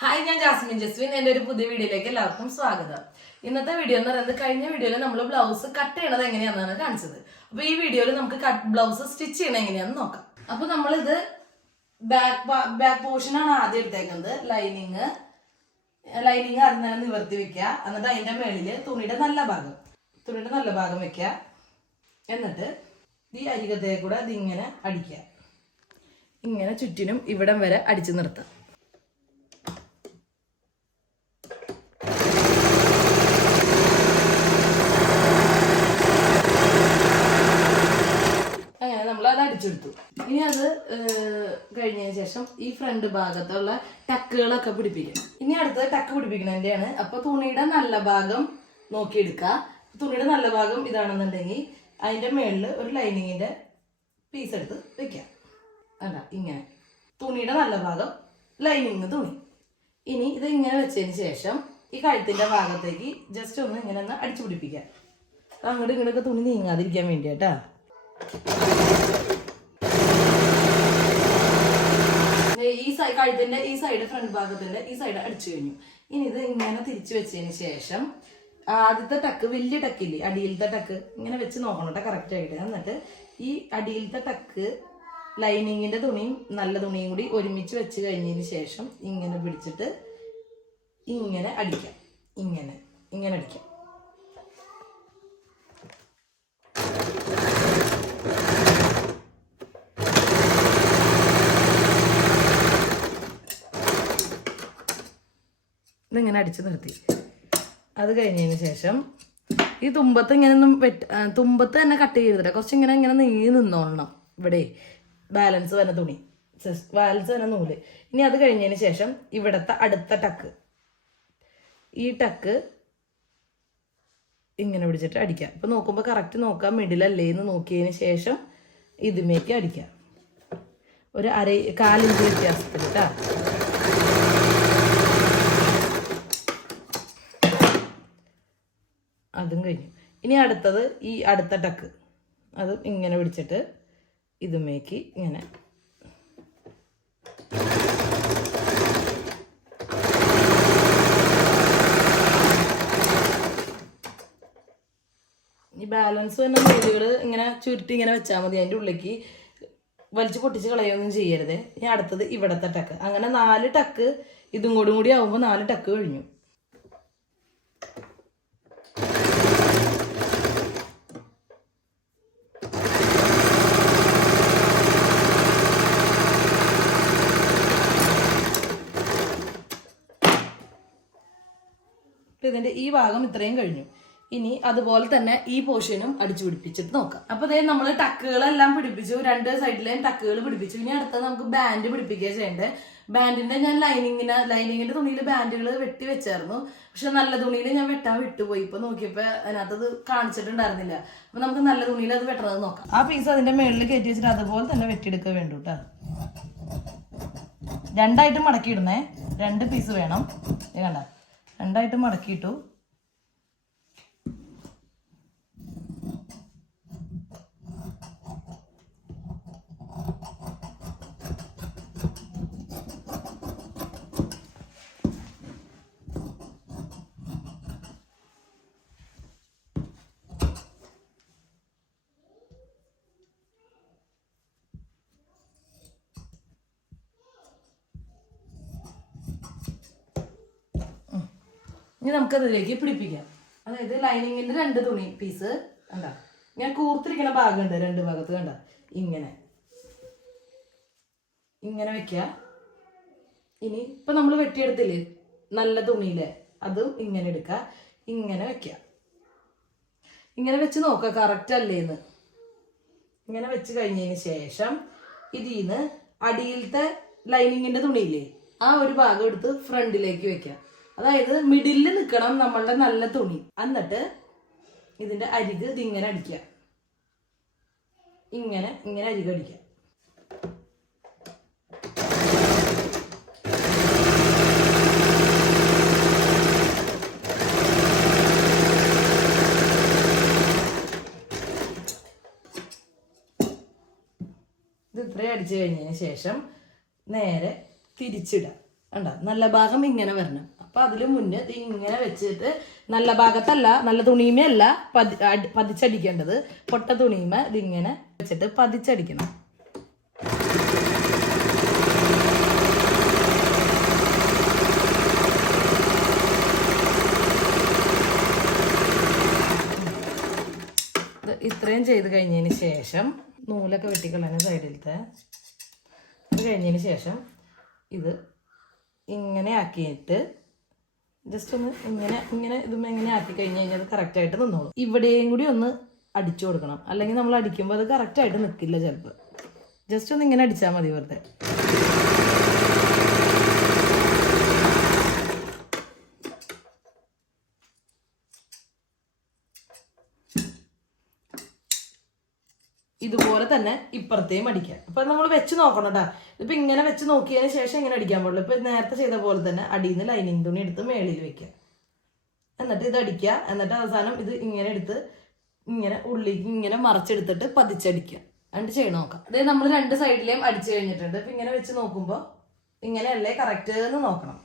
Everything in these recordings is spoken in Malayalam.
ഹായ്, ഞാൻ ജാസ്മിൻ ജസ്വിൻ. എൻ്റെ ഒരു പുതിയ വീഡിയോയിലേക്ക് എല്ലാവർക്കും സ്വാഗതം. ഇന്നത്തെ വീഡിയോ എന്ന് പറയുന്നത് കഴിഞ്ഞ വീഡിയോയിൽ നമ്മൾ ബ്ലൗസ് കട്ട് ചെയ്യണത് എങ്ങനെയാണെന്നാണ് കാണിച്ചത്. അപ്പൊ ഈ വീഡിയോയിൽ നമുക്ക് ബ്ലൗസ് സ്റ്റിച്ച് ചെയ്യണത് എങ്ങനെയാണെന്ന് നോക്കാം. അപ്പൊ നമ്മളിത് ബാക്ക് പോർഷനാണ് ആദ്യം എടുത്തേക്കുന്നത്. ലൈനിങ് ആദ്യം തന്നെ നിവർത്തി വെക്കുക. എന്നിട്ട് അതിന്റെ മേളില് തുണിയുടെ നല്ല ഭാഗം വെക്കുക. എന്നിട്ട് ഈ അരികത്തെ കൂടെ ഇതിങ്ങനെ അടിക്കുക. ഇങ്ങനെ ചുറ്റിനും ഇവിടം വരെ അടിച്ചു നിർത്താം. അത് അടിച്ചെടുത്തു. ഇനി അത് കഴിഞ്ഞതിന് ശേഷം ഈ ഫ്രണ്ട് ഭാഗത്തുള്ള ടക്കുകളൊക്കെ പിടിപ്പിക്കണം. ഇനി അടുത്തത് ടക്ക് പിടിപ്പിക്കുന്നതിന്റെയാണ്. അപ്പൊ തുണിയുടെ നല്ല ഭാഗം നോക്കിയെടുക്കുക. തുണിയുടെ നല്ല ഭാഗം ഇതാണെന്നുണ്ടെങ്കിൽ അതിന്റെ മേളിൽ ഒരു ലൈനിങ്ങിന്റെ പീസ് എടുത്ത് വെക്കാം. അല്ല, ഇങ്ങനെ തുണിയുടെ നല്ല ഭാഗം ലൈനിങ് തുണി. ഇനി ഇത് ഇങ്ങനെ വെച്ചതിന് ശേഷം ഈ കഴുത്തിന്റെ ഭാഗത്തേക്ക് ജസ്റ്റ് ഒന്ന് ഇങ്ങനെ ഒന്ന് അടിച്ചു പിടിപ്പിക്കാം. അങ്ങോട്ടും ഇങ്ങോട്ടൊക്കെ തുണി നീങ്ങാതിരിക്കാൻ വേണ്ടിയാട്ടാ. ഈ കഴുത്തിന്റെ ഈ സൈഡ്, ഫ്രണ്ട് ഭാഗത്തിന്റെ ഈ സൈഡ് അടിച്ചു കഴിഞ്ഞു. ഇനി ഇത് ഇങ്ങനെ തിരിച്ചു വെച്ചതിന് ശേഷം ആദ്യത്തെ ടക്ക്, വലിയ ടക്കില്ലേ, അടിയിലത്തെ ടക്ക് ഇങ്ങനെ വെച്ച് നോക്കണം കേട്ടോ കറക്റ്റ് ആയിട്ട്. എന്നിട്ട് ഈ അടിയിലത്തെ ടക്ക് ലൈനിങ്ങിന്റെ തുണിയും നല്ല തുണിയും കൂടി ഒരുമിച്ച് വെച്ച് കഴിഞ്ഞതിന് ശേഷം ഇങ്ങനെ പിടിച്ചിട്ട് ഇങ്ങനെ അടിക്കാം. ഇങ്ങനെ അടിക്കാം. ഇതിങ്ങനെ അടിച്ചു നിർത്തി. അത് കഴിഞ്ഞതിന് ശേഷം ഈ തുമ്പത്ത് ഇങ്ങനെയൊന്നും തുമ്പത്ത് തന്നെ കട്ട് ചെയ്തിട്ട് കുറച്ച് ഇങ്ങനെ നീങ്ങി നിന്നോളണം. ഇവിടെ ബാലൻസ് വരുന്ന തുണി, ബാലൻസ് വരുന്ന നൂല്. ഇനി അത് കഴിഞ്ഞതിന് ശേഷം ഇവിടത്തെ അടുത്ത ടക്ക്, ഈ ടക്ക് ഇങ്ങനെ പിടിച്ചിട്ട് അടിക്കാം. ഇപ്പൊ നോക്കുമ്പോൾ കറക്റ്റ് നോക്കാം മിഡിലല്ലേ എന്ന് നോക്കിയതിന് ശേഷം ഇതുമേക്ക് അടിക്കാം. ഒരു 1/4 ഇഞ്ച് വ്യത്യാസത്തിൽ കേട്ടാ. അതും കഴിഞ്ഞു. ഇനി അടുത്തത് ഈ അടുത്ത ടക്ക്, അതും ഇങ്ങനെ പിടിച്ചിട്ട് ഇതുമേക്ക് ഇങ്ങനെ ഈ ബാലൻസ് വരുന്ന നൂലുകൾ ഇങ്ങനെ ചുരുട്ടി ഇങ്ങനെ വെച്ചാൽ മതി. അതിൻ്റെ ഉള്ളിലേക്ക് വലിച്ചു പൊട്ടിച്ച് കളയൊന്നും ചെയ്യരുത്. ഇനി അടുത്തത് ഇവിടത്തെ ടക്ക്. അങ്ങനെ 4 ടക്ക് ഇതും കൂടി ആവുമ്പോൾ 4 ടക്ക് കഴിഞ്ഞു. ഇതിന്റെ ഈ ഭാഗം ഇത്രയും കഴിഞ്ഞു. ഇനി അതുപോലെ തന്നെ ഈ പോർഷനും അടിച്ചു പിടിപ്പിച്ചിട്ട് നോക്കാം. അപ്പൊ ഇതേ നമ്മൾ ടക്കുകളെല്ലാം പിടിപ്പിച്ചു, 2 സൈഡിലെയും ടക്കുകൾ പിടിപ്പിച്ചു. ഇനി അടുത്തത് നമുക്ക് ബാൻഡ് പിടിപ്പിക്കുക ചെയ്യേണ്ടത്. ബാൻഡിന്റെ ഞാൻ ലൈനിങ്ങിന്റെ തുണിയിൽ ബാൻഡുകൾ വെട്ടി വെച്ചായിരുന്നു. പക്ഷെ നല്ല തുണിയിൽ ഞാൻ വെട്ടാൻ വിട്ടുപോയി. ഇപ്പൊ നോക്കിയപ്പോ അതിനകത്തത് കാണിച്ചിട്ടുണ്ടായിരുന്നില്ല. അപ്പൊ നമുക്ക് നല്ല തുണിയിൽ അത് വെട്ടണത് നോക്കാം. ആ പീസ് അതിന്റെ മേളിൽ കയറ്റി വെച്ചിട്ട് അതുപോലെ തന്നെ വെട്ടിയെടുക്കുക വേണ്ടു കേട്ടോ. 2 മടക്കി ഇടുന്നേ. 2 പീസ് വേണം. കണ്ട, 2 മടക്കിയിട്ടു. ഇനി നമുക്കതിലേക്ക് പിടിപ്പിക്കാം. അതായത് ലൈനിങ്ങിന്റെ 2 തുണി പീസ് കണ്ട, ഞാൻ കൂർത്തിരിക്കുന്ന ഭാഗമുണ്ട് 2 ഭാഗത്ത് കണ്ട, ഇങ്ങനെ വെക്കുക. ഇനി ഇപ്പൊ നമ്മൾ വെട്ടിയെടുത്തില്ലേ നല്ല തുണിയിലെ, അതും ഇങ്ങനെ എടുക്കുക, ഇങ്ങനെ വെക്കുക. ഇങ്ങനെ വെച്ച് നോക്കുക കറക്റ്റ് അല്ലേന്ന്. ഇങ്ങനെ വെച്ച് കഴിഞ്ഞതിന് ശേഷം ഇതിന്ന് അടിയിലത്തെ ലൈനിങ്ങിന്റെ തുണിയില്ലേ, ആ ഒരു ഭാഗം എടുത്ത് ഫ്രണ്ടിലേക്ക് വെക്കുക. അതായത് മിഡിലിൽ നിൽക്കണം നമ്മളുടെ നല്ല തുണി. എന്നിട്ട് ഇതിന്റെ അരിക് ഇതിങ്ങനെ അടിക്കുക. ഇങ്ങനെ അരിക് അടിക്കുക. ഇത് ഇത്രയും അടിച്ചു കഴിഞ്ഞതിന് ശേഷം നേരെ തിരിച്ചിടാം. കണ്ട നല്ല ഭാഗം ഇങ്ങനെ വരണം. അപ്പൊ അതില് മുന്നേ ഇങ്ങനെ വെച്ചിട്ട് നല്ല ഭാഗത്തല്ല, നല്ല തുണിമയല്ല പതിച്ചടിക്കേണ്ടത്. പൊട്ട തുണിമ ഇതിങ്ങനെ വെച്ചിട്ട് പതിച്ചടിക്കണം. ഇത്രയും ചെയ്ത് കഴിഞ്ഞതിന് ശേഷം നൂലൊക്കെ വെട്ടിക്കളഞ്ഞ സൈഡിലത്തെ ഇത് കഴിഞ്ഞതിന് ശേഷം ഇത് ഇങ്ങനെ ആക്കിയിട്ട് ജസ്റ്റ് ഒന്ന് ഇങ്ങനെ ഇതുമ്പോൾ ഇങ്ങനെ ആക്കി കഴിഞ്ഞ് കഴിഞ്ഞാൽ അത് കറക്റ്റായിട്ട് നിന്നോളും. ഇവിടെയും കൂടി ഒന്ന് അടിച്ചു കൊടുക്കണം, അല്ലെങ്കിൽ നമ്മൾ അടിക്കുമ്പോൾ അത് കറക്റ്റായിട്ട് നിൽക്കില്ല ചിലപ്പോൾ. ജസ്റ്റ് ഒന്ന് ഇങ്ങനെ അടിച്ചാൽ മതി വെറുതെ. ഇതുപോലെ തന്നെ ഇപ്പുറത്തെയും അടിക്കാം. അപ്പൊ നമ്മൾ വെച്ച് നോക്കണം കേട്ടോ. ഇപ്പൊ ഇങ്ങനെ വെച്ച് നോക്കിയതിന് ശേഷം ഇങ്ങനെ അടിക്കാൻ പാടുള്ളൂ. ഇപ്പൊ നേരത്തെ ചെയ്ത പോലെ തന്നെ അടിയിൽ നിന്ന് ലൈനിങ് തുണി എടുത്ത് മേളിൽ വെക്കുക, എന്നിട്ട് ഇത് അടിക്കുക. എന്നിട്ട് അവസാനം ഇത് ഇങ്ങനെ എടുത്ത് ഇങ്ങനെ ഉള്ളിലേക്ക് ഇങ്ങനെ മറച്ചെടുത്തിട്ട് പതിച്ചടിക്കുക. എന്നിട്ട് ചെയ്യണം നോക്കാം. അതായത് നമ്മൾ രണ്ട് സൈഡിലേയും അടിച്ചു കഴിഞ്ഞിട്ടുണ്ട്. ഇപ്പൊ ഇങ്ങനെ വെച്ച് നോക്കുമ്പോൾ ഇങ്ങനെയല്ലേ കറക്റ്റ് എന്ന് നോക്കണം.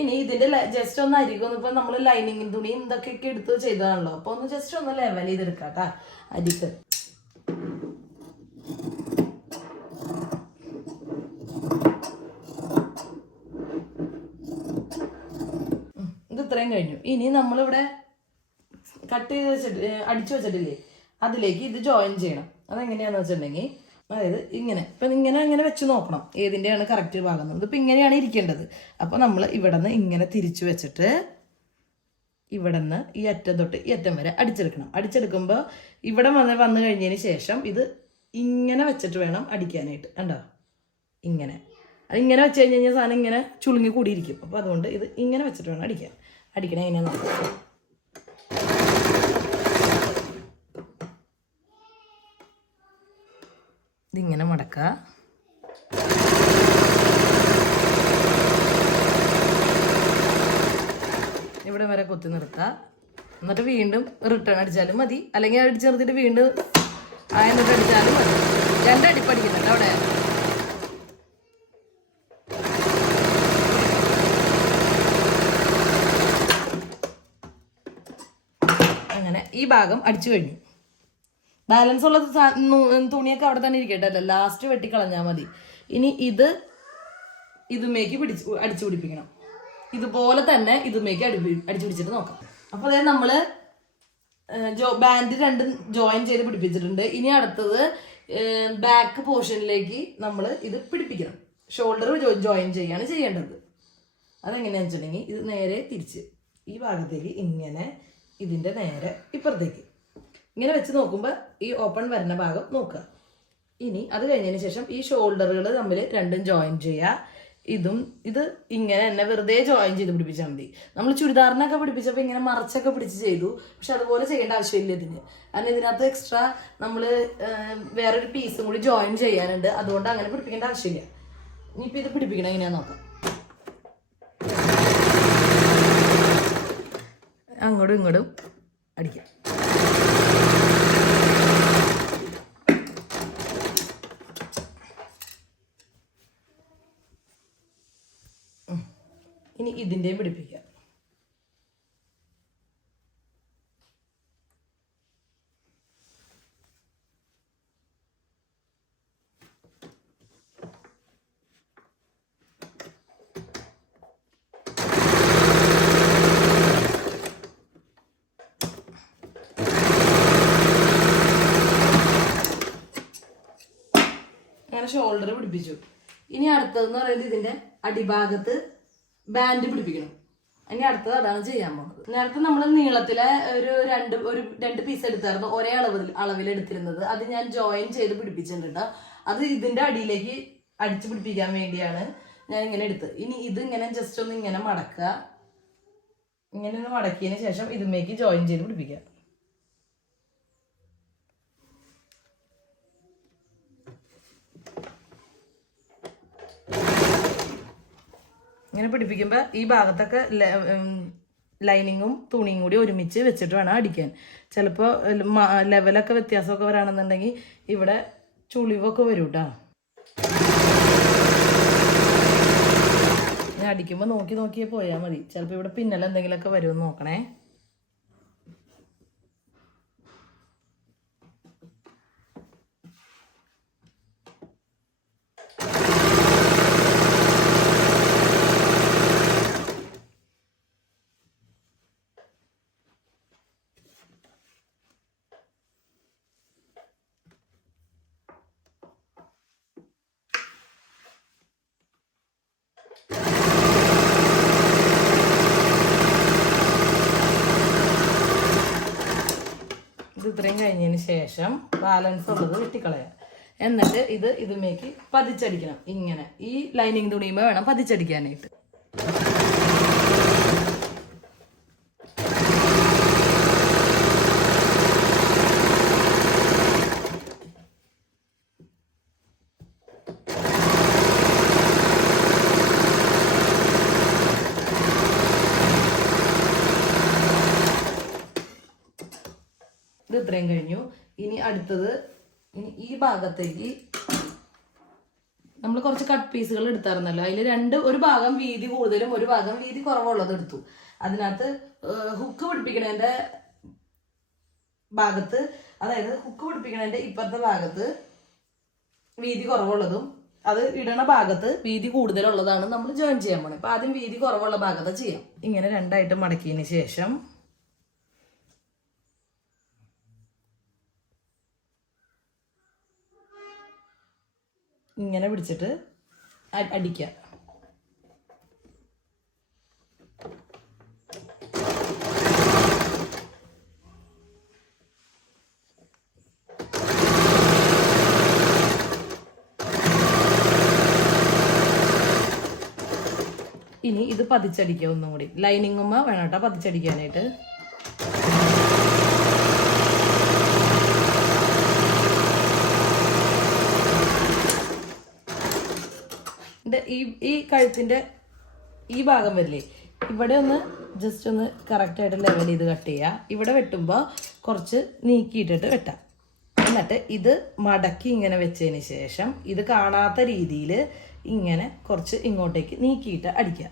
ഇനി ഇതിന്റെ ജസ്റ്റ് ഒന്ന് അരികൊന്ന്, ഇപ്പൊ നമ്മൾ ലൈനിങ് തുണിയും ഇതൊക്കെ എടുത്ത് ചെയ്തതാണല്ലോ, അപ്പൊ ഒന്ന് ജസ്റ്റ് ഒന്ന് ലെവൽ ചെയ്തെടുക്കാം കേട്ടാ അരിക്ക്. ഇത്രയും കഴിഞ്ഞു. ഇനി നമ്മളിവിടെ കട്ട് ചെയ്ത് വെച്ചിട്ട് അടിച്ചു വെച്ചിട്ടില്ലേ, അതിലേക്ക് ഇത് ജോയിൻ ചെയ്യണം. അതെങ്ങനെയാണെന്ന് വെച്ചിട്ടുണ്ടെങ്കിൽ, അതായത് ഇങ്ങനെ ഇപ്പം ഇങ്ങനെ വെച്ച് നോക്കണം ഏതിൻ്റെയാണ് കറക്റ്റ് ഭാഗം. ഇതിപ്പോൾ ഇങ്ങനെയാണ് ഇരിക്കേണ്ടത്. അപ്പോൾ നമ്മൾ ഇവിടെ നിന്ന് ഇങ്ങനെ തിരിച്ചു വെച്ചിട്ട് ഇവിടെ നിന്ന് ഈ അറ്റം തൊട്ട് ഈ അറ്റം വരെ അടിച്ചെടുക്കണം. അടിച്ചെടുക്കുമ്പോൾ ഇവിടെ വന്നു കഴിഞ്ഞതിന് ശേഷം ഇത് ഇങ്ങനെ വെച്ചിട്ട് വേണം അടിക്കാനായിട്ട്. കണ്ടോ, ഇങ്ങനെ അതിങ്ങനെ വെച്ച് കഴിഞ്ഞ് കഴിഞ്ഞാൽ സാധനം ഇങ്ങനെ ചുളുങ്ങി കൂടിയിരിക്കും. അപ്പോൾ അതുകൊണ്ട് ഇത് ഇങ്ങനെ വെച്ചിട്ട് വേണം അടിക്കാൻ. അടിക്കണേ എങ്ങനെയാ നോക്കാം. ഇതിങ്ങനെ മടക്കുക, ഇവിടെ വരെ കുത്തി നിർത്തുക. എന്നിട്ട് വീണ്ടും റിട്ടേൺ അടിച്ചാലും മതി, അല്ലെങ്കിൽ അടിച്ച് നിർത്തിയിട്ട് വീണ്ടും എന്നിട്ട് അടിച്ചാലും മതി. രണ്ടടിപ്പടിക്കുന്നുണ്ട് അവിടെ. അങ്ങനെ ഈ ഭാഗം അടിച്ചു കഴിഞ്ഞു. ബാലൻസ് ഉള്ള തുണിയൊക്കെ അവിടെ തന്നെ ഇരിക്കട്ടെ, അല്ല ലാസ്റ്റ് വെട്ടിക്കളഞ്ഞാൽ മതി. ഇനി ഇത് ഇതുമേക്ക് അടിച്ചു പിടിപ്പിക്കണം. ഇതുപോലെ തന്നെ ഇതുമേക്ക് അടിച്ചു പിടിച്ചിട്ട് നോക്കാം. അപ്പോൾ അതായത് നമ്മള് ബാൻഡ് രണ്ടും ജോയിൻ ചെയ്ത് പിടിപ്പിച്ചിട്ടുണ്ട്. ഇനി അടുത്തത് ബാക്ക് പോർഷനിലേക്ക് നമ്മൾ ഇത് പിടിപ്പിക്കണം. ഷോൾഡർ ജോയിൻ ചെയ്യാണ് ചെയ്യേണ്ടത്. അതെങ്ങനെയാണെന്ന് വെച്ചിട്ടുണ്ടെങ്കിൽ ഇത് നേരെ തിരിച്ച് ഈ ഭാഗത്തേക്ക് ഇങ്ങനെ, ഇതിൻ്റെ നേരെ ഇപ്പുറത്തേക്ക് ഇങ്ങനെ വെച്ച് നോക്കുമ്പോൾ ഈ ഓപ്പൺ വരുന്ന ഭാഗം നോക്കുക. ഇനി അത് കഴിഞ്ഞതിന് ശേഷം ഈ ഷോൾഡറുകൾ തമ്മിൽ രണ്ടും ജോയിൻ ചെയ്യുക. ഇത് ഇങ്ങനെ തന്നെ വെറുതെ ജോയിൻ ചെയ്ത് പിടിപ്പിച്ചാൽ മതി. നമ്മൾ ചുരിദാറിനൊക്കെ പിടിപ്പിച്ചപ്പോൾ ഇങ്ങനെ മറച്ചൊക്കെ പിടിച്ച് ചെയ്തു, പക്ഷെ അതുപോലെ ചെയ്യേണ്ട ആവശ്യമില്ല ഇതിന്. കാരണം ഇതിനകത്ത് എക്സ്ട്രാ നമ്മൾ വേറൊരു പീസും കൂടി ജോയിൻ ചെയ്യാനുണ്ട്. അതുകൊണ്ട് അങ്ങനെ പിടിപ്പിക്കേണ്ട ആവശ്യമില്ല. ഇനിയിപ്പോൾ ഇത് പിടിപ്പിക്കണം എങ്ങനെയാന്ന് നോക്കാം. അങ്ങോട്ടും ഇങ്ങോട്ടും അടിക്കാം. ഇനി ഇതിൻ്റെയും പിടിപ്പിക്കാം. അങ്ങനെ ഷോൾഡർ പിടിപ്പിച്ചു. ഇനി അടുത്തതെന്ന് പറയുന്നത് ഇതിന്റെ അടിഭാഗത്ത് ബാൻഡ് പിടിപ്പിക്കണം. ഇനി അടുത്തത് അതാണ് ചെയ്യാൻ പോകുന്നത്. നേരത്തെ നമ്മൾ നീളത്തിലെ ഒരു രണ്ട് പീസ് എടുത്തായിരുന്നു, ഒരേ അളവിൽ എടുത്തിരുന്നത്. അത് ഞാൻ ജോയിൻ ചെയ്ത് പിടിപ്പിച്ചിട്ടുണ്ട്. അത് ഇതിന്റെ അടിയിലേക്ക് അടിച്ചു പിടിപ്പിക്കാൻ വേണ്ടിയാണ് ഞാൻ ഇങ്ങനെ എടുത്ത്. ഇനി ഇത് ഇങ്ങനെ ജസ്റ്റ് ഒന്ന് ഇങ്ങനെ മടക്കുക. ഇങ്ങനെ ഒന്ന് മടക്കിയതിന് ശേഷം ഇതുമേക്ക് ജോയിൻ ചെയ്ത് പിടിപ്പിക്കുക. ഇങ്ങനെ പിടിപ്പിക്കുമ്പോൾ ഈ ഭാഗത്തൊക്കെ ലൈനിങ്ങും തുണിയും കൂടി ഒരുമിച്ച് വെച്ചിട്ട് വേണം അടിക്കാൻ. ചിലപ്പോൾ ലെവലൊക്കെ വ്യത്യാസമൊക്കെ വരാണെന്നുണ്ടെങ്കിൽ ഇവിടെ ചുളിവൊക്കെ വരും കേട്ടോ. ഇനി അടിക്കുമ്പോൾ നോക്കിയേ പോയാൽ മതി. ചിലപ്പോൾ ഇവിടെ പിന്നൽ എന്തെങ്കിലുമൊക്കെ വരുമെന്ന് നോക്കണേ. ഇത് ഇത്രയും കഴിഞ്ഞതിന് ശേഷം ബാലൻസ് ഉള്ളത് വെട്ടിക്കളയാം. എന്നിട്ട് ഇതുമേക്ക് പതിച്ചടിക്കണം. ഇങ്ങനെ ഈ ലൈനിങ് തുണിയുമ്പോൾ വേണം പതിച്ചടിക്കാനായിട്ട്. ഇത് ഇത്രയും കഴിഞ്ഞു. ഇനി അടുത്തത്, ഇനി ഈ ഭാഗത്തേക്ക് നമ്മൾ കുറച്ച് കട്ട് പീസുകൾ എടുത്തായിരുന്നല്ലോ. അതിൽ ഒരു ഭാഗം വീതി കൂടുതലും ഒരു ഭാഗം വീതി കുറവുള്ളത് എടുത്തു. അതിനകത്ത് ഹുക്ക് പിടിപ്പിക്കണതിന്റെ ഭാഗത്ത്, അതായത് ഹുക്ക് പിടിപ്പിക്കണതിന്റെ ഇപ്പുറത്തെ ഭാഗത്ത് വീതി കുറവുള്ളതും അത് ഇടണ ഭാഗത്ത് വീതി കൂടുതലുള്ളതാണ് നമ്മൾ ജോയിൻ ചെയ്യാൻ പോണേ. അപ്പൊ ആദ്യം വീതി കുറവുള്ള ഭാഗത്ത് ചെയ്യാം. ഇങ്ങനെ രണ്ടായിട്ട് മടക്കിയതിന് ശേഷം ഇങ്ങനെ പിടിച്ചിട്ട് അടിക്കുക. ഇനി ഇത് പതിച്ചടിക്കുക ഒന്നും കൂടി. ലൈനിങ്ങുമ്മ വേണം കേട്ടോ പതിച്ചടിക്കാനായിട്ട്. ഈ കഴുത്തിന്റെ ഈ ഭാഗം വരില്ലേ, ഇവിടെ ഒന്ന് ജസ്റ്റ് ഒന്ന് കറക്റ്റായിട്ട് ലെവൽ ചെയ്ത് കട്ട് ചെയ്യുക. ഇവിടെ വെട്ടുമ്പോൾ കുറച്ച് നീക്കിയിട്ടിട്ട് വെട്ടാം. എന്നിട്ട് ഇത് മടക്കി ഇങ്ങനെ വെച്ചതിന് ശേഷം ഇത് കാണാത്ത രീതിയിൽ ഇങ്ങനെ കുറച്ച് ഇങ്ങോട്ടേക്ക് നീക്കിയിട്ട് അടിക്കുക.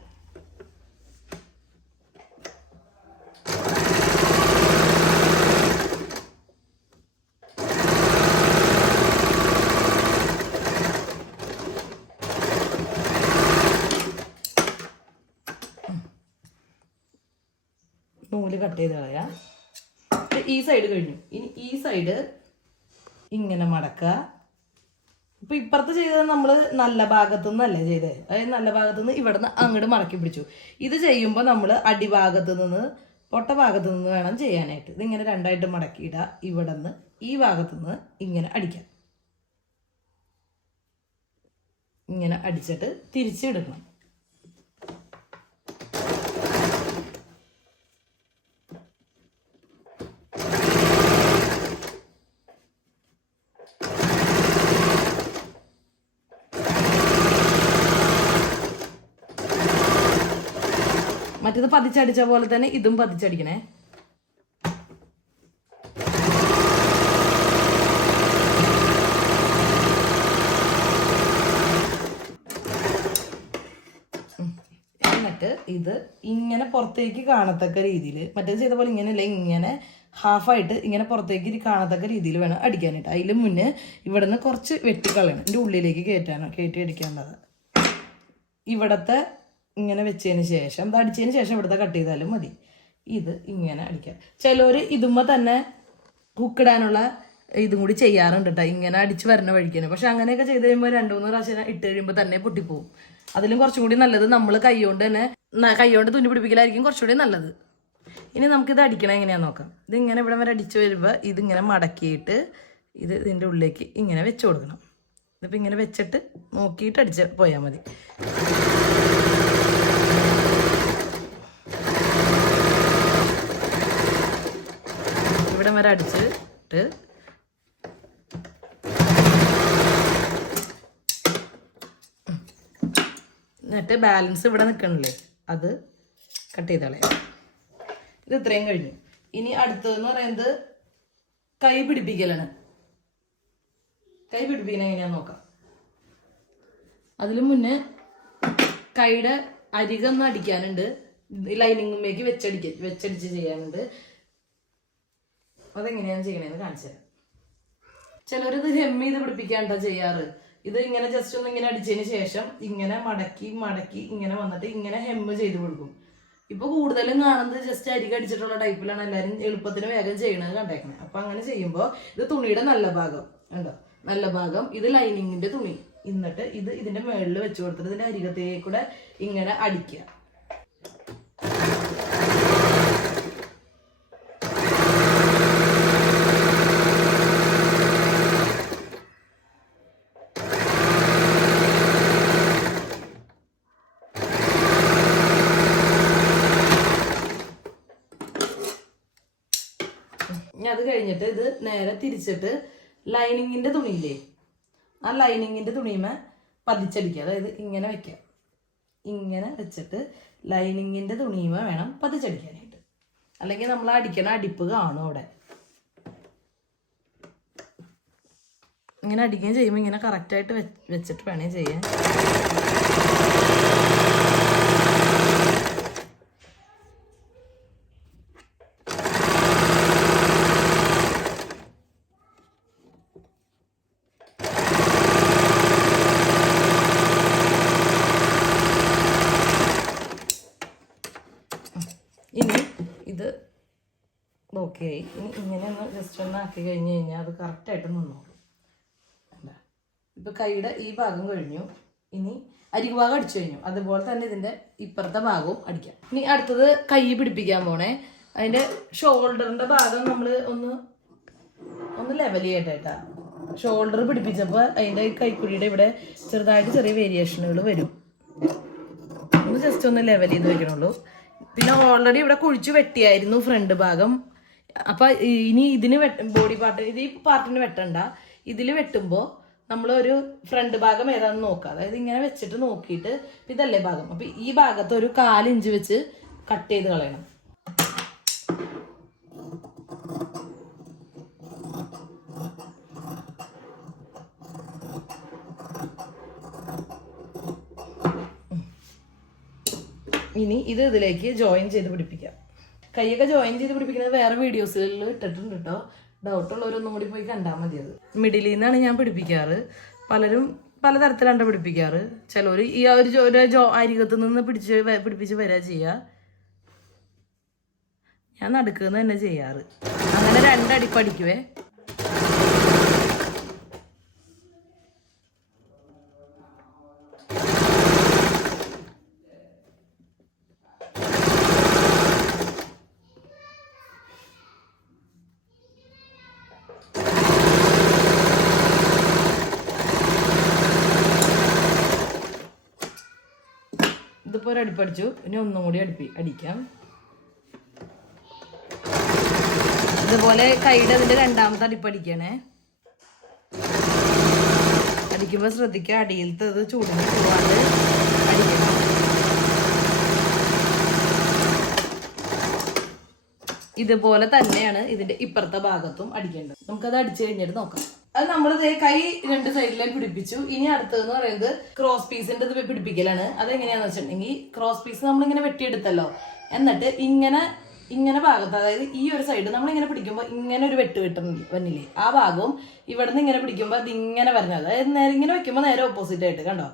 നൂല് കട്ട് ചെയ്ത് കളയാം. ഈ സൈഡ് കഴിഞ്ഞു. ഇനി ഈ സൈഡ് ഇങ്ങനെ മടക്കുക. ഇപ്പൊ ഇപ്പുറത്ത് ചെയ്തത് നമ്മൾ നല്ല ഭാഗത്തു നിന്നല്ലേ ചെയ്തത്. അതായത് നല്ല ഭാഗത്തു നിന്ന് ഇവിടെ നിന്ന് അങ്ങോട്ട് മടക്കി പിടിച്ചു. ഇത് ചെയ്യുമ്പോൾ നമ്മൾ അടിഭാഗത്ത് നിന്ന് പൊട്ട ഭാഗത്തു നിന്ന് വേണം ചെയ്യാനായിട്ട്. ഇതിങ്ങനെ രണ്ടായിട്ട് മടക്കിയിടുക. ഇവിടെ നിന്ന് ഈ ഭാഗത്തു നിന്ന് ഇങ്ങനെ അടിക്കാം. ഇങ്ങനെ അടിച്ചിട്ട് തിരിച്ചെടുക്കണം. മറ്റേത് പതിച്ചടിച്ച പോലെ തന്നെ ഇതും പതിച്ചടിക്കണേ. എന്നിട്ട് ഇത് ഇങ്ങനെ പുറത്തേക്ക് കാണത്തക്ക രീതിയിൽ, മറ്റേത് ചെയ്ത പോലെ ഇങ്ങനെയല്ല, ഇങ്ങനെ ഹാഫായിട്ട് ഇങ്ങനെ പുറത്തേക്ക് കാണത്തക്ക രീതിയിൽ വേണം അടിക്കാനായിട്ട്. അതിന് മുന്നേ ഇവിടെ നിന്ന് കുറച്ച് വെട്ടിക്കളയണം. എൻ്റെ ഉള്ളിലേക്ക് കയറ്റി അടിക്കേണ്ടത്. ഇവിടത്തെ ഇങ്ങനെ വെച്ചതിന് ശേഷം ഇത് അടിച്ചതിന് ശേഷം ഇവിടുത്തെ കട്ട് ചെയ്താലും മതി. ഇത് ഇങ്ങനെ അടിക്കാം. ചിലവർ ഇതുമ്പോൾ തന്നെ ഹുക്കിടാനുള്ള ഇതും കൂടി ചെയ്യാറുണ്ട് കേട്ടോ, ഇങ്ങനെ അടിച്ച് വരണ വഴിക്കാണ്. പക്ഷെ അങ്ങനെയൊക്കെ ചെയ്ത് കഴിയുമ്പോൾ 2-3 പ്രാവശ്യം ഇട്ട് കഴിയുമ്പോൾ തന്നെ പൊട്ടിപ്പോവും. അതിലും കുറച്ചും കൂടി നല്ലത് നമ്മൾ കൈകൊണ്ട് തുന്നി പിടിപ്പിക്കലായിരിക്കും കുറച്ചുകൂടി നല്ലത്. ഇനി നമുക്കിത് അടിക്കണം എങ്ങനെയാണെന്ന് നോക്കാം. ഇതിങ്ങനെ ഇവിടെ വരെ അടിച്ച് വരുമ്പോൾ ഇതിങ്ങനെ മടക്കിയിട്ട് ഇതിൻ്റെ ഉള്ളിലേക്ക് ഇങ്ങനെ വെച്ച് കൊടുക്കണം. ഇതിപ്പോൾ ഇങ്ങനെ വെച്ചിട്ട് നോക്കിയിട്ട് അടിച്ച് പോയാൽ മതി. ഇവിടെ വരെ അടിച്ചിട്ട് എന്നിട്ട് ബാലൻസ് ഇവിടെ നിൽക്കണില്ലേ, അത് കട്ട് ചെയ്ത് കളയാം. ഇത് ഇത്രയും കഴിഞ്ഞു. ഇനി അടുത്തതെന്ന് പറയുന്നത് കൈ പിടിപ്പിക്കലാണ്. കൈ പിടിപ്പിക്കണ എങ്ങനെയാന്ന് നോക്കാം. അതിന് മുന്നേ കൈയുടെ അരികൊന്നും അടിക്കാനുണ്ട്, ലൈനിങ്ങുമേക്ക് വെച്ചടിച്ച് ചെയ്യാനുണ്ട്. അതെങ്ങനെയാണ് ചെയ്യണേന്ന് കാണിച്ചു തരാം. ചിലരിത് ഹെം ചെയ്ത് പിടിപ്പിക്കാണ്ടാ ചെയ്യാറ്. ഇത് ഇങ്ങനെ ജസ്റ്റ് ഒന്ന് ഇങ്ങനെ അടിച്ചതിന് ശേഷം ഇങ്ങനെ മടക്കി ഇങ്ങനെ വന്നിട്ട് ഇങ്ങനെ ഹെമ്മ് ചെയ്ത് കൊടുക്കും. ഇപ്പൊ കൂടുതലും കാണുന്നത് ജസ്റ്റ് അരിക അടിച്ചിട്ടുള്ള ടൈപ്പിലാണ് എല്ലാവരും എളുപ്പത്തിന് വേഗം ചെയ്യണത് കണ്ടേക്കണേ. അപ്പൊ അങ്ങനെ ചെയ്യുമ്പോൾ ഇത് തുണിയുടെ നല്ല ഭാഗം ഉണ്ടോ, നല്ല ഭാഗം ഇത് ലൈനിങ്ങിന്റെ തുണി. എന്നിട്ട് ഇത് ഇതിന്റെ മുകളിൽ വെച്ച് കൊടുത്തിട്ട് ഇതിന്റെ അരികത്തേക്കൂടെ ഇങ്ങനെ അടിക്കുക. അത് കഴിഞ്ഞിട്ട് ഇത് നേരെ തിരിച്ചിട്ട് ലൈനിങ്ങിന്റെ തുണിയില്ലേ, ആ ലൈനിങ്ങിന്റെ തുണിയുമേ പതിച്ചടിക്കുക. അതായത് ഇങ്ങനെ വെക്കുക, ഇങ്ങനെ വെച്ചിട്ട് ലൈനിങ്ങിന്റെ തുണിയുമേ വേണം പതിച്ചടിക്കാനായിട്ട്. അല്ലെങ്കിൽ നമ്മൾ അടിക്കണ അടിപ്പ് കാണും അവിടെ. ഇങ്ങനെ അടിക്കുകയും ചെയ്യുമ്പോൾ ഇങ്ങനെ കറക്റ്റായിട്ട് വെച്ചിട്ട് വേണേ ചെയ്യാൻ. ഇനി ഇത് ഓക്കെ ആയി. ഇനി ഇങ്ങനെ ഒന്ന് ജസ്റ്റ് ഒന്ന് ആക്കി കഴിഞ്ഞ് കഴിഞ്ഞാൽ അത് കറക്റ്റായിട്ട് നിന്നോളൂ. ഇപ്പം കൈയുടെ ഈ ഭാഗം കഴിഞ്ഞു. ഇനി അരികു ഭാഗം അടിച്ചു കഴിഞ്ഞു. അതുപോലെ തന്നെ ഇതിൻ്റെ ഇപ്പുറത്തെ ഭാഗവും അടിക്കാം. ഇനി അടുത്തത് കൈ പിടിപ്പിക്കാൻ പോണേ. അതിൻ്റെ ഷോൾഡറിൻ്റെ ഭാഗം നമ്മൾ ഒന്ന് ലെവൽ ചെയ്യട്ടെ. ഷോൾഡർ പിടിപ്പിച്ചപ്പോൾ അതിൻ്റെ കൈക്കുഴിയുടെ ഇവിടെ ചെറുതായിട്ട് ചെറിയ വേരിയേഷനുകൾ വരും. ഒന്ന് ജസ്റ്റ് ഒന്ന് ലെവൽ ചെയ്ത് വെക്കണുള്ളൂ. പിന്നെ ഓൾറെഡി ഇവിടെ കുഴിച്ച് വെട്ടിയായിരുന്നു ഫ്രണ്ട് ഭാഗം. അപ്പം ഇനി ഇതിന് ബോഡി പാർട്ട് ഇത് ഈ പാർട്ടിന് വെട്ടണ്ട. ഇതിൽ വെട്ടുമ്പോൾ നമ്മളൊരു ഫ്രണ്ട് ഭാഗം ഏതാണെന്ന് നോക്കുക. അതായത് ഇങ്ങനെ വെച്ചിട്ട് നോക്കിയിട്ട് ഇതല്ലേ ഭാഗം. അപ്പം ഈ ഭാഗത്ത് ഒരു 4 ഇഞ്ച് വെച്ച് കട്ട് ചെയ്ത് കളയണം. ഇനി ഇത് ഇതിലേക്ക് ജോയിൻ ചെയ്ത് പിടിപ്പിക്കാം. കൈയൊക്കെ ജോയിൻ ചെയ്ത് പിടിപ്പിക്കുന്നത് വേറെ വീഡിയോസിൽ ഇട്ടിട്ടുണ്ട് കേട്ടോ. ഡൗട്ടുള്ളവരൊന്നും കൂടി പോയി കണ്ടാൽ മതി. അത് മിഡിലിൽ നിന്നാണ് ഞാൻ പിടിപ്പിക്കാറ്. പലരും പലതരത്തിലാണ് പിടിപ്പിക്കാറ്. ചിലർ ഈ ഒരു അരികത്ത് നിന്ന് പിടിപ്പിച്ച് വരാ ചെയ്യുക. ഞാൻ നടുക്കുന്ന തന്നെ ചെയ്യാറ്. അങ്ങനെ 2 അടിപ്പ് അടിക്കുവേ. ഇതിപ്പോൾ ഒരു അടിപ്പടിച്ചു. ഇനി ഒന്നും കൂടി അടിക്കാം. ഇതുപോലെ കൈയുടെ അതിൻ്റെ 2ാമത്തെ അടിപ്പടിക്കണേ. അടിക്കുമ്പോൾ ശ്രദ്ധിക്കുക, അടിയിലത്തെ ഇത് ചൂടിന് പോവാണ്ട് അടിക്കണം. ഇതുപോലെ തന്നെയാണ് ഇതിന്റെ ഇപ്പുറത്തെ ഭാഗത്തും അടിക്കേണ്ടത്. നമുക്കത് അടിച്ചു കഴിഞ്ഞിട്ട് നോക്കാം. അത് നമ്മളിത് കൈ 2 സൈഡിലേക്ക് പിടിപ്പിച്ചു. ഇനി അടുത്തതെന്ന് പറയുന്നത് ക്രോസ് പീസിന്റെ ഇത് പിടിപ്പിക്കലാണ്. അതെങ്ങനെയാന്ന് വെച്ചിട്ടുണ്ടെങ്കിൽ ക്രോസ് പീസ് നമ്മളിങ്ങനെ വെട്ടിയെടുത്തല്ലോ, എന്നിട്ട് ഇങ്ങനെ ഭാഗത്ത്, അതായത് ഈ ഒരു സൈഡ് നമ്മളിങ്ങനെ പിടിക്കുമ്പോൾ ഇങ്ങനെ ഒരു വെട്ട് വന്നില്ലേ, ആ ഭാഗവും ഇവിടെ നിന്ന് ഇങ്ങനെ പിടിക്കുമ്പോൾ അത് ഇങ്ങനെ വരുന്നത്, അതായത് നേരെ ഇങ്ങനെ വെക്കുമ്പോൾ നേരെ ഓപ്പോസിറ്റ് ആയിട്ട് കണ്ടോ,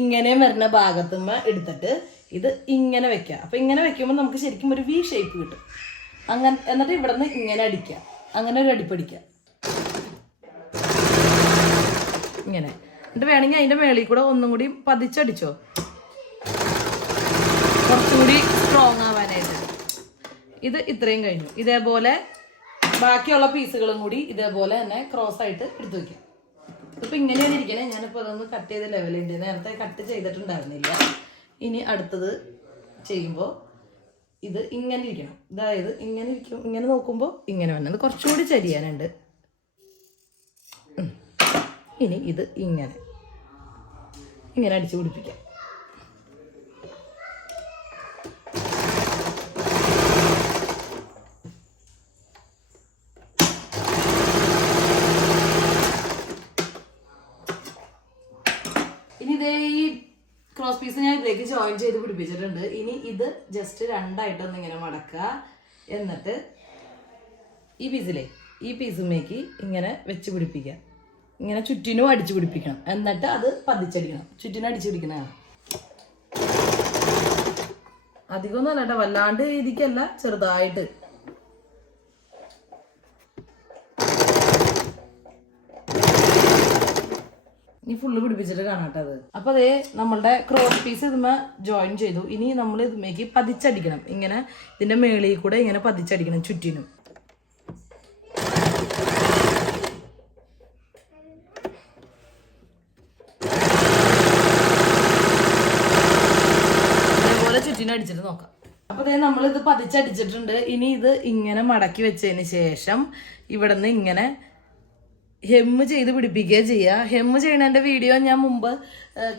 ഇങ്ങനെയും വരുന്ന ഭാഗത്തുമ്മ എടുത്തിട്ട് ഇത് ഇങ്ങനെ വെക്കുക. അപ്പം ഇങ്ങനെ വെക്കുമ്പോൾ നമുക്ക് ശരിക്കും ഒരു വി ഷേപ്പ് കിട്ടും. അങ്ങനെ എന്നിട്ട് ഇവിടെ നിന്ന് ഇങ്ങനെ അടിക്കുക, അങ്ങനെ ഒരു അടിപ്പടിക്കുക ഇങ്ങനെ. എന്നിട്ട് വേണമെങ്കിൽ അതിൻ്റെ മേളിൽ കൂടെ ഒന്നും കൂടി പതിച്ചടിച്ചോ, കുറച്ചുകൂടി സ്ട്രോങ് ആവാനായിട്ട്. ഇത് ഇത്രയും കഴിഞ്ഞു. ഇതേപോലെ ബാക്കിയുള്ള പീസുകളും കൂടി ഇതേപോലെ തന്നെ ക്രോസ് ആയിട്ട് എടുത്തു വയ്ക്കാം. ഇപ്പം ഇങ്ങനെയാണ് ഇരിക്കണേ. ഞാനിപ്പോൾ അതൊന്ന് കട്ട് ചെയ്ത് ലെവലുണ്ട്, നേരത്തെ കട്ട് ചെയ്തിട്ടുണ്ടായിരുന്നില്ല. ഇനി അടുത്തത് ചെയ്യുമ്പോൾ ഇത് ഇങ്ങനെ ഇരിക്കണം, അതായത് ഇങ്ങനെ ഇരിക്കും. ഇങ്ങനെ നോക്കുമ്പോൾ ഇങ്ങനെ വന്നത് കുറച്ചുകൂടി ചരിയാനുണ്ട്. ഇനി ഇത് ഇങ്ങനെ അടിച്ചു പിടിപ്പിക്കാം. ഇനി ഇതേ ഈ ക്രോസ് പീസ് ഞാൻ ഇതിലേക്ക് ജോയിൻ ചെയ്ത് പിടിപ്പിച്ചിട്ടുണ്ട്. ഇനി ഇത് ജസ്റ്റ് രണ്ടായിട്ടൊന്ന് ഇങ്ങനെ മടക്കുക. എന്നിട്ട് ഈ പീസുമേക്ക് ഇങ്ങനെ വെച്ച് പിടിപ്പിക്കുക. ഇങ്ങനെ ചുറ്റിനും അടിച്ചു പിടിപ്പിക്കണം. എന്നിട്ട് അത് പതിച്ചടിക്കണം. ചുറ്റിനും അടിച്ചു പിടിക്കണതാണ്. അധികമൊന്നും അല്ല കേട്ടോ, വല്ലാണ്ട് രീതിക്കല്ല, ചെറുതായിട്ട്. ഇനി ഫുള്ള് പിടിപ്പിച്ചിട്ട് കാണാട്ടെ അത്. അപ്പൊ അതേ നമ്മളുടെ ക്രോസ് പീസ് ഇതുമ്മ ജോയിൻ ചെയ്തു. ഇനി നമ്മൾ ഇതുമേക്ക് പതിച്ചടിക്കണം. ഇങ്ങനെ ഇതിന്റെ മേളിൽ കൂടെ ഇങ്ങനെ പതിച്ചടിക്കണം ചുറ്റിനും. അതേപോലെ ചുറ്റിനും അടിച്ചിട്ട് നോക്കാം. അപ്പൊ അതേ നമ്മളിത് പതിച്ചടിച്ചിട്ടുണ്ട്. ഇനി ഇത് ഇങ്ങനെ മടക്കി വെച്ചതിന് ശേഷം ഇവിടെ നിന്ന് ഇങ്ങനെ ഹെമ്മ് ചെയ്ത് പിടിപ്പിക്കുക ചെയ്യുക. ഹെമ്മ് ചെയ്യണതിന്റെ വീഡിയോ ഞാൻ മുമ്പ്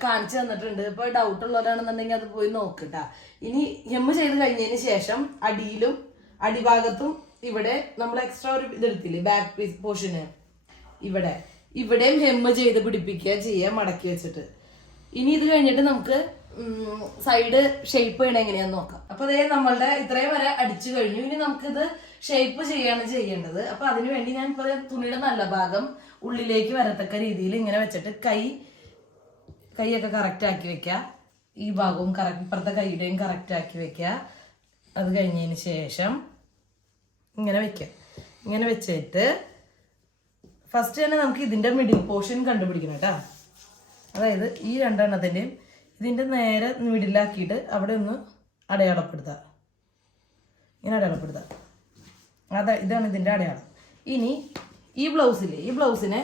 കാണിച്ചു തന്നിട്ടുണ്ട്. ഇപ്പൊ ഡൗട്ട് ഉള്ളവരാണെന്നുണ്ടെങ്കിൽ അത് പോയി നോക്കട്ടാ. ഇനി ഹെമ്മ് ചെയ്ത് കഴിഞ്ഞതിന് ശേഷം അടിയിലും അടിഭാഗത്തും ഇവിടെ നമ്മൾ എക്സ്ട്രാ ഒരു ഇതെടുത്തില്ലേ ബാക്ക് പീസ് പോർഷന്, ഇവിടെയും ഹെമ്മ് ചെയ്ത് പിടിപ്പിക്കുക ചെയ്യുക മടക്കി വെച്ചിട്ട്. ഇനി ഇത് കഴിഞ്ഞിട്ട് നമുക്ക് സൈഡ് ഷേപ്പ് ചെയ്യണ എങ്ങനെയാന്ന് നോക്കാം. അപ്പൊ അതേ നമ്മളുടെ ഇത്രയും വരെ അടിച്ചു കഴിഞ്ഞു. ഇനി നമുക്കിത് ഷേപ്പ് ചെയ്യാണ് ചെയ്യേണ്ടത്. അപ്പൊ അതിനു വേണ്ടി ഞാൻ ഇപ്പൊ തുണിയുടെ നല്ല ഭാഗം ഉള്ളിലേക്ക് വരത്തക്ക രീതിയിൽ ഇങ്ങനെ വെച്ചിട്ട് കൈയൊക്കെ കറക്റ്റ് ആക്കി വെക്കുക. ഈ ഭാഗവും കറക്റ്റ്, ഇപ്പുറത്തെ കൈയുടെയും കറക്റ്റ് ആക്കി വെക്കുക. അത് കഴിഞ്ഞതിന് ശേഷം ഇങ്ങനെ വെക്കുക. ഇങ്ങനെ വെച്ചിട്ട് ഫസ്റ്റ് തന്നെ നമുക്ക് ഇതിന്റെ മിഡിൽ പോർഷൻ കണ്ടുപിടിക്കണം കേട്ടോ. അതായത് ഈ രണ്ടെണ്ണത്തിന്റെയും ഇതിന്റെ നേരെ മിഡിലാക്കിയിട്ട് അവിടെ ഒന്ന് അടയാളപ്പെടുത്തുക. ഇങ്ങനെ അടയാളപ്പെടുത്തുക. ഇതാണ് ഇതിന്റെ അടയാളം. ഇനി ഈ ബ്ലൗസിനെ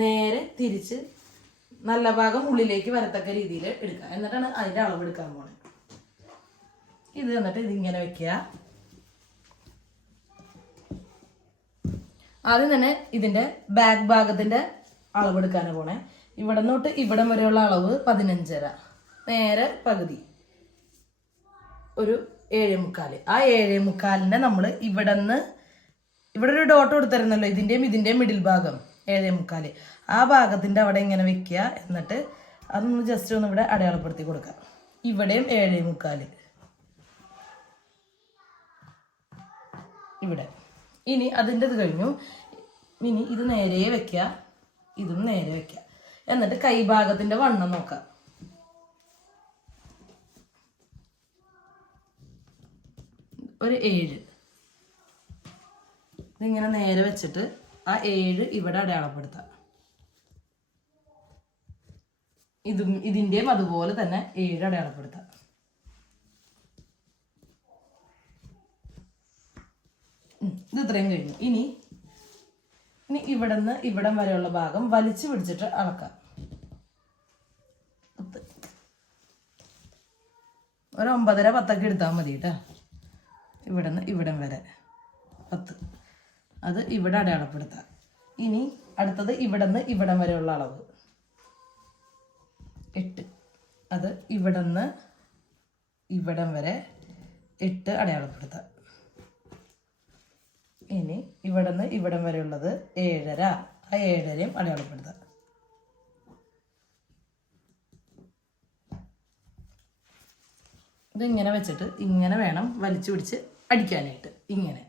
നേരെ തിരിച്ച് നല്ല ഭാഗം ഉള്ളിലേക്ക് വരത്തക്ക രീതിയിൽ എടുക്കുക. എന്നിട്ടാണ് അതിന്റെ അളവ് എടുക്കാൻ പോണത്. ഇത് എന്നിട്ട് ഇതിങ്ങനെ വെക്കുക. ആദ്യം തന്നെ ഇതിന്റെ ബാക്ക് ഭാഗത്തിന്റെ അളവ് എടുക്കാനാണ് പോണേ. ഇവിടെ തൊട്ട് ഇവിടം വരെയുള്ള അളവ് 15.5, നേരെ പകുതി ഒരു 7.25. ആ 7.25 നമ്മൾ ഇവിടെ ഒരു ഡോട്ട് കൊടുത്തിരുന്നല്ലോ, ഇതിന്റെയും മിഡിൽ ഭാഗം 7.25. ആ ഭാഗത്തിന്റെ അവിടെ ഇങ്ങനെ വെക്കുക. എന്നിട്ട് അതൊന്ന് ജസ്റ്റ് ഒന്ന് ഇവിടെ അടയാളപ്പെടുത്തി കൊടുക്കുക. ഇവിടെയും 7.25 ഇവിടെ. ഇനി അതിൻ്റെ ഇത് കഴിഞ്ഞു. ഇനി ഇത് നേരെ വെക്കുക, ഇതും നേരെ വെക്കുക. എന്നിട്ട് കൈഭാഗത്തിന്റെ വണ്ണം നോക്കാം. ഒരു 7. ഇതിങ്ങനെ നേരെ വെച്ചിട്ട് ആ 7 ഇവിടെ അടയാളപ്പെടുത്താം. ഇതിന്റെയും അതുപോലെ തന്നെ 7 അടയാളപ്പെടുത്താം. ഇത് ഇത്രയും കഴിഞ്ഞു. ഇനി ഇവിടെ നിന്ന് ഇവിടം വരെയുള്ള ഭാഗം വലിച്ചു പിടിച്ചിട്ട് അളക്കാം. ഒരു 9.5-10 എടുത്താൽ മതി കേട്ടോ. ഇവിടെ നിന്ന് ഇവിടം വരെ 10. അത് ഇവിടെ അടയാളപ്പെടുത്താം. ഇനി അടുത്തത് ഇവിടെ നിന്ന് ഇവിടം വരെയുള്ള അളവ് 8. അത് ഇവിടെ നിന്ന് ഇവിടം വരെ 8 അടയാളപ്പെടുത്താം. ഇനി ഇവിടെ നിന്ന് ഇവിടം വരെ ഉള്ളത് 7.5. ആ 7.5 അടയാളപ്പെടുത്താം. ഇതിങ്ങനെ വെച്ചിട്ട് ഇങ്ങനെ വേണം വലിച്ചു പിടിച്ച് അടിക്കാനായിട്ട്. ഇങ്ങനെ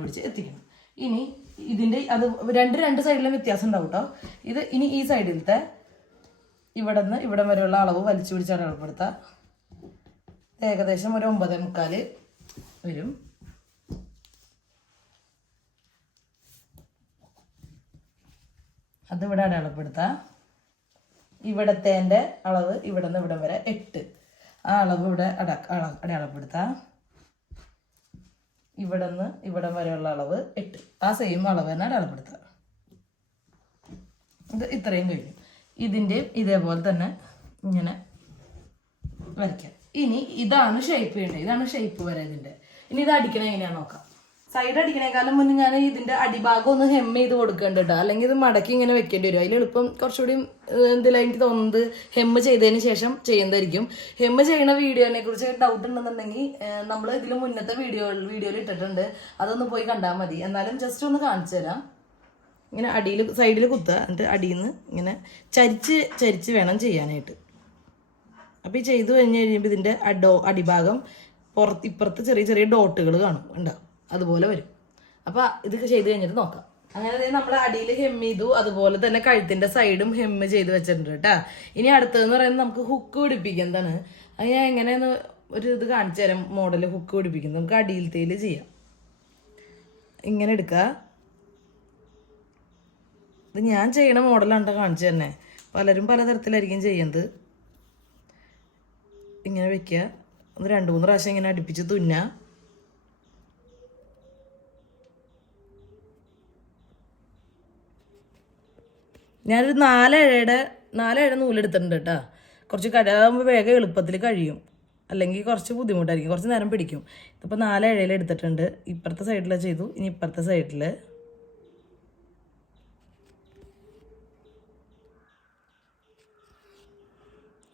പിടിച്ച് എത്തിക്കണം. ഇനി ഇതിൻ്റെ അത് രണ്ട് സൈഡിലും വ്യത്യാസം ഉണ്ടാവും കേട്ടോ. ഇനി ഈ സൈഡിലത്തെ ഇവിടെ നിന്ന് ഇവിടം വരെയുള്ള അളവ് വലിച്ചു പിടിച്ച് അടയാളപ്പെടുത്താം. ഏകദേശം ഒരു 9.25 വരും. അതിവിടെ അടയാളപ്പെടുത്താം. ഇവിടത്തേൻ്റെ അളവ് ഇവിടെ നിന്ന് ഇവിടം വരെ 8. ആ അളവ് ഇവിടെ അടയാളപ്പെടുത്താം. ഇവിടെ നിന്ന് ഇവിടം വരെയുള്ള അളവ് 8. ആ സെയിം അളവ് തന്നെ അടയാളപ്പെടുത്താം. ഇത് ഇത്രയും കഴിഞ്ഞു. ഇതിൻ്റെയും ഇതേപോലെ തന്നെ ഇങ്ങനെ വരയ്ക്കാം. ഇനി ഇതാണ് ഷേപ്പ് ചെയ്യേണ്ടത്. ഇതാണ് ഷേപ്പ് വരെ ഇതിൻ്റെ. ഇനി ഇത് അടിക്കണ എങ്ങനെയാണെന്ന് നോക്കാം. സൈഡ് അടിക്കണേക്കാളും മുന്നേ ഞാൻ ഇതിന്റെ അടിഭാഗം ഒന്ന് ഹെം ചെയ്ത് കൊടുക്കേണ്ട കേട്ടോ. അല്ലെങ്കിൽ ഇത് മടക്കി ഇങ്ങനെ വെക്കേണ്ടി വരും. അതിൽ എളുപ്പം കുറച്ചുകൂടി എന്തെങ്കിലും എനിക്ക് തോന്നുന്നത് ഹെമ്മ് ചെയ്തതിന് ശേഷം ചെയ്യുന്നതായിരിക്കും. ഹെമ്മ് ചെയ്യുന്ന വീഡിയോനെ കുറിച്ച് ഡൗട്ട് ഉണ്ടെന്നുണ്ടെങ്കിൽ നമ്മൾ ഇതിൽ മുന്നത്തെ വീഡിയോയിൽ ഇട്ടിട്ടുണ്ട്. അതൊന്ന് പോയി കണ്ടാൽ മതി. എന്നാലും ജസ്റ്റ് ഒന്ന് കാണിച്ചു തരാം. ഇങ്ങനെ അടിയിൽ സൈഡിൽ കുത്തുക, എന്നിട്ട് അടിയിൽ നിന്ന് ഇങ്ങനെ ചരിച്ച് ചരിച്ച് വേണം ചെയ്യാനായിട്ട്. അപ്പോൾ ഈ ചെയ്ത് കഴിഞ്ഞ് കഴിയുമ്പോൾ ഇതിൻ്റെ അടിഭാഗം ഇപ്പുറത്ത് ചെറിയ ചെറിയ ഡോട്ടുകൾ കാണും, ഉണ്ടാവും, അതുപോലെ വരും. അപ്പോൾ ഇതൊക്കെ ചെയ്ത് കഴിഞ്ഞിട്ട് നോക്കാം. അങ്ങനെ നമ്മൾ അടിയിൽ ഹെം ചെയ്തു, അതുപോലെ തന്നെ കഴുത്തിൻ്റെ സൈഡും ഹെം ചെയ്ത് വെച്ചിട്ടുണ്ട് കേട്ടോ. ഇനി അടുത്തതെന്ന് പറയുന്നത് നമുക്ക് ഹുക്ക് പിടിപ്പിക്കുന്നതാണ്. അത് ഞാൻ എങ്ങനെയെന്ന് ഒരു ഇത് കാണിച്ചു തരാം. മോഡൽ ഹുക്ക് പിടിപ്പിക്കുന്നത് നമുക്ക് അടിയിലത്തേൽ ചെയ്യാം. ഇങ്ങനെ എടുക്കുക. ഇത് ഞാൻ ചെയ്യണ മോഡലാണ് കാണിച്ചു തന്നെ. പലരും പലതരത്തിലായിരിക്കും ചെയ്യുന്നത്. ഇങ്ങനെ വെക്കുക, ഒന്ന് 2-3 പ്രാവശ്യം ഇങ്ങനെ അടുപ്പിച്ച് തുന്നുക. ഞാനൊരു 4 ഇഴ നൂലെടുത്തിട്ടുണ്ട് കേട്ടോ. കുറച്ച് കടാകുമ്പോൾ വേഗം എളുപ്പത്തിൽ കഴിയും, അല്ലെങ്കിൽ കുറച്ച് ബുദ്ധിമുട്ടായിരിക്കും, കുറച്ച് നേരം പിടിക്കും. ഇതിപ്പോൾ 4 ഇഴയിൽ എടുത്തിട്ടുണ്ട്. ഇപ്പുറത്തെ സൈഡിൽ ചെയ്തു, ഇനി ഇപ്പുറത്തെ സൈഡിൽ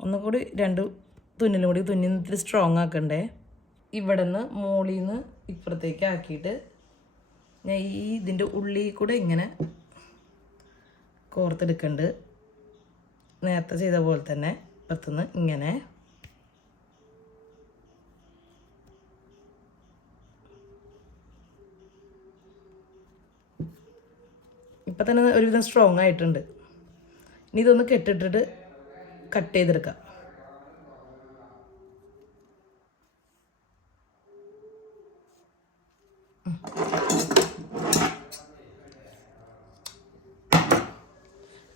ഒന്നുകൂടി 2 തുന്നലും കൂടി തുന്നി ഇത്തിരി സ്ട്രോങ് ആക്കണ്ടേ. ഇവിടെ നിന്ന് മുകളിൽ നിന്ന് ഇപ്പുറത്തേക്ക് ആക്കിയിട്ട് ഞാൻ ഇതിൻ്റെ ഉള്ളിൽ കൂടെ ഇങ്ങനെ കോർത്തെടുക്കുന്നുണ്ട്. നേരത്തെ ചെയ്ത പോലെ തന്നെ ഇപ്പുറത്തുനിന്ന് ഇങ്ങനെ ഇപ്പം തന്നെ ഒരുവിധം സ്ട്രോങ് ആയിട്ടുണ്ട്. ഇനി ഇതൊന്ന് കെട്ടിട്ടിട്ട് കട്ട് ചെയ്തെടുക്കാം.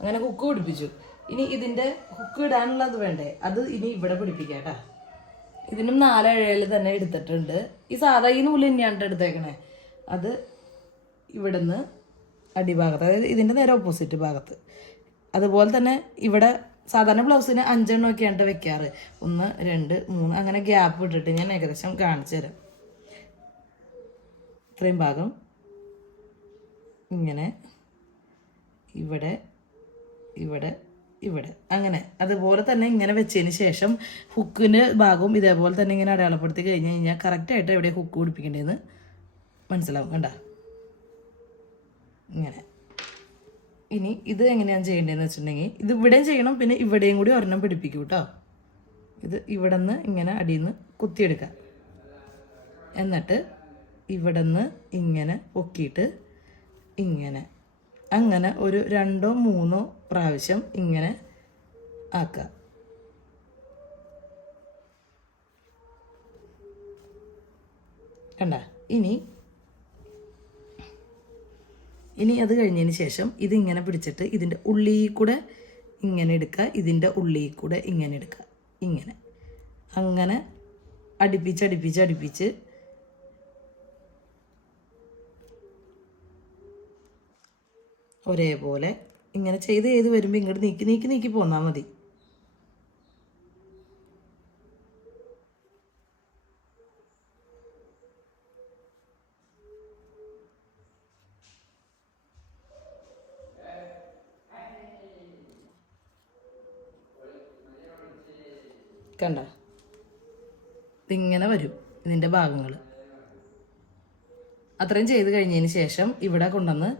അങ്ങനെ ഹുക്ക് പിടിപ്പിച്ചു. ഇനി ഇതിൻ്റെ ഹുക്ക് ഇടാനുള്ളത് വേണ്ടേ, അത് ഇനി ഇവിടെ പിടിപ്പിക്കാം കേട്ടോ. ഇതിനും 4 ഇഴയിൽ തന്നെ എടുത്തിട്ടുണ്ട്. ഈ സാധാ ഈ നൂല് തന്നെയാണ് എടുത്തേക്കണേ. അത് ഇവിടെ നിന്ന് അടിഭാഗത്ത്, അതായത് ഇതിൻ്റെ നേരെ ഓപ്പോസിറ്റ് ഭാഗത്ത്. അതുപോലെ തന്നെ ഇവിടെ സാധാരണ ബ്ലൗസിന് 5 എണ്ണമൊക്കെയാണ് വെക്കാറ്. 1, 2, 3 അങ്ങനെ ഗ്യാപ്പ് ഇട്ടിട്ട് ഞാൻ ഏകദേശം കാണിച്ചു തരാം. ഇത്രയും ഭാഗം ഇങ്ങനെ ഇവിടെ ഇവിടെ ഇവിടെ അങ്ങനെ അതുപോലെ തന്നെ ഇങ്ങനെ വെച്ചതിന് ശേഷം ഹുക്കിന് ഭാഗവും ഇതേപോലെ തന്നെ ഇങ്ങനെ അടയാളപ്പെടുത്തി കഴിഞ്ഞ് കഴിഞ്ഞാൽ കറക്റ്റായിട്ട് എവിടെ ഹുക്ക് പിടിപ്പിക്കേണ്ടതെന്ന് മനസ്സിലാവും. കണ്ട ഇങ്ങനെ. ഇനി ഇത് എങ്ങനെയാണ് ചെയ്യേണ്ടതെന്ന് വെച്ചിട്ടുണ്ടെങ്കിൽ ഇത് ഇവിടെയും ചെയ്യണം, പിന്നെ ഇവിടെയും കൂടി ഒരെണ്ണം പിടിപ്പിക്കും കേട്ടോ. ഇത് ഇവിടെ നിന്ന് ഇങ്ങനെ അടിയിൽ നിന്ന് കുത്തിയെടുക്കുക, എന്നിട്ട് ഇവിടെ നിന്ന് ഇങ്ങനെ പൊക്കിയിട്ട് ഇങ്ങനെ അങ്ങനെ ഒരു 2-3 പ്രാവശ്യം ഇങ്ങനെ ആക്കുക. കണ്ട. ഇനി അത് കഴിഞ്ഞതിന് ശേഷം ഇതിങ്ങനെ പിടിച്ചിട്ട് ഇതിൻ്റെ ഉള്ളിൽ കൂടെ ഇങ്ങനെ എടുക്കുക, ഇതിൻ്റെ ഉള്ളിൽ കൂടെ ഇങ്ങനെ എടുക്കുക, ഇങ്ങനെ അങ്ങനെ അടുപ്പിച്ച് ഒരേപോലെ ഇങ്ങനെ ചെയ്ത് വരുമ്പോൾ ഇങ്ങോട്ട് നീക്കി പോന്നാൽ മതി. കണ്ട, ഇതിങ്ങനെ വരും ഇതിൻ്റെ ഭാഗങ്ങൾ. അത്രയും ചെയ്ത് കഴിഞ്ഞതിന് ശേഷം ഇവിടെ കൊണ്ടുവന്ന്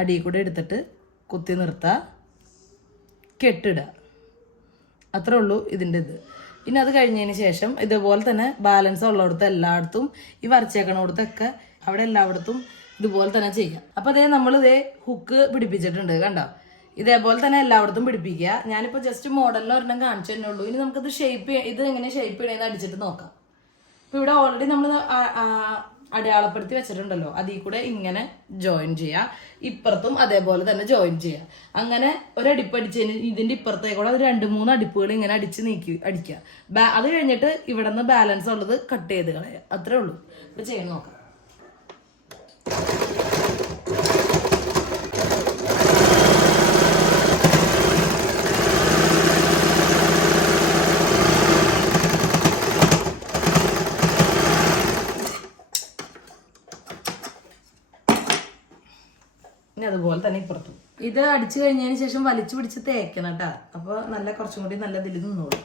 അടിയിൽ കൂടെ എടുത്തിട്ട് കുത്തി നിർത്തുക, കെട്ടിടുക. അത്രേ ഉള്ളൂ ഇതിൻ്റെ ഇത്. പിന്നെ അത് കഴിഞ്ഞതിന് ശേഷം ഇതുപോലെ തന്നെ ബാലൻസ് ഉള്ളിടത്ത് എല്ലായിടത്തും ഈ വരച്ചേക്കണോടത്തൊക്കെ അവിടെ എല്ലായിടത്തും ഇതുപോലെ തന്നെ ചെയ്യാം. അപ്പോൾ അതേ നമ്മളിതേ ഹുക്ക് പിടിപ്പിച്ചിട്ടുണ്ട്. കണ്ടോ, ഇതേപോലെ തന്നെ എല്ലായിടത്തും പിടിപ്പിക്കുക. ഞാനിപ്പോൾ ജസ്റ്റ് മോഡലിന് ഒരെണ്ണം കാണിച്ചു തന്നെ ഉള്ളൂ. ഇനി നമുക്കിത് ഇത് എങ്ങനെ ഷേപ്പ് ചെയ്യണമെന്ന് അടിച്ചിട്ട് നോക്കാം. ഇപ്പോൾ ഇവിടെ ഓൾറെഡി നമ്മൾ അടയാളപ്പെടുത്തി വെച്ചിട്ടുണ്ടല്ലോ, അതിൽ കൂടെ ഇങ്ങനെ ജോയിൻ ചെയ്യുക, ഇപ്പുറത്തും അതേപോലെ തന്നെ ജോയിൻ ചെയ്യുക. അങ്ങനെ ഒരടിപ്പ് അടിച്ചതിന് ഇതിൻ്റെ ഇപ്പുറത്തേക്കൂടെ 2-3 അടിപ്പുകൾ ഇങ്ങനെ അടിക്കുക. അത് കഴിഞ്ഞിട്ട് ഇവിടെ നിന്ന് ബാലൻസ് ഉള്ളത് കട്ട് ചെയ്ത് കളയുക. അത്രേ ഉള്ളൂ. ഇപ്പോൾ ചെയ്യാൻ നോക്കാം. അതുപോലെ തന്നെ ഇപ്പുറത്തും ഇത് അടിച്ചു കഴിഞ്ഞതിന് ശേഷം വലിച്ചു പിടിച്ച് തേക്കണം കേട്ടോ. അപ്പോൾ കുറച്ചും കൂടി നല്ല ഇതിൽ നിന്നോളൂ.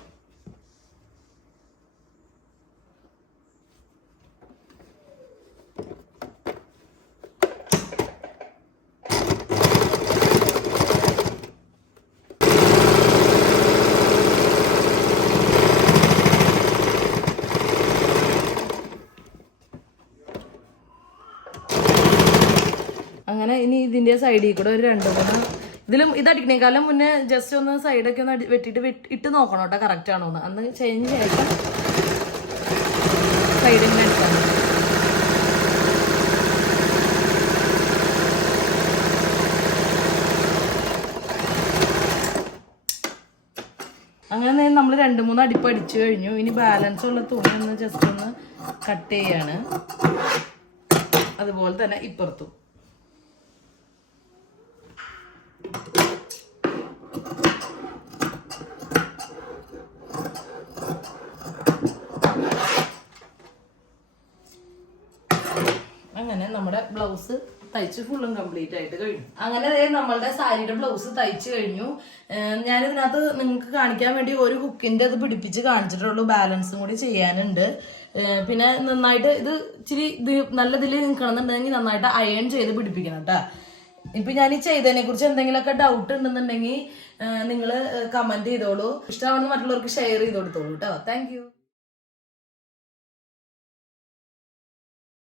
ഇതിന്റെ സൈഡിൽ കൂടെ ഒരു 2-3 ഇതിലും ഇതടിക്കണേക്കാളും മുന്നേ ജസ്റ്റ് ഒന്ന് സൈഡൊക്കെ ഒന്ന് വെട്ടിയിട്ട് ഇട്ട് നോക്കണം കേട്ടോ കറക്റ്റ് ആണോ എന്ന്. അന്ന് കഴിഞ്ഞ ശേഷം സൈഡിൽ നിന്ന് എടുക്കാൻ. അങ്ങനെ നമ്മൾ 2-3 അടിപ്പ് അടിച്ചു കഴിഞ്ഞു. ഇനി ബാലൻസ് ഉള്ള തുണി ഒന്ന് ജസ്റ്റ് ഒന്ന് കട്ട് ചെയ്യാണ്. അതുപോലെ തന്നെ ഇപ്പുറത്തും. അങ്ങനെ നമ്മുടെ ബ്ലൗസ് തയ്ച്ച് ഫുള്ളും കംപ്ലീറ്റ് ആയിട്ട് കഴിഞ്ഞു. അങ്ങനെ നമ്മളുടെ സാരിയുടെ ബ്ലൗസ് തയ്ച്ചു കഴിഞ്ഞു. ഞാനിതിനകത്ത് നിങ്ങൾക്ക് കാണിക്കാൻ വേണ്ടി ഒരു ഹുക്കിന്റെ അത് പിടിപ്പിച്ച് കാണിച്ചിട്ടുള്ളൂ. ബാലൻസും കൂടി ചെയ്യാനുണ്ട്. പിന്നെ നന്നായിട്ട് ഇത് ഇച്ചിരി നല്ല ഇതിൽ നിൽക്കണമെന്നുണ്ടെങ്കിൽ നന്നായിട്ട് അയൺ ചെയ്ത് പിടിപ്പിക്കണം കേട്ടോ. ഇപ്പൊ ഞാൻ ഈ ചെയ്തതിനെ കുറിച്ച് എന്തെങ്കിലുമൊക്കെ ഡൗട്ട് ഉണ്ടെന്നുണ്ടെങ്കിൽ നിങ്ങൾ കമന്റ് ചെയ്തോളൂ. ഇഷ്ടമാണെന്ന് മറ്റുള്ളവർക്ക് ഷെയർ ചെയ്ത് കൊടുത്തോളൂ കേട്ടോ. Thank you.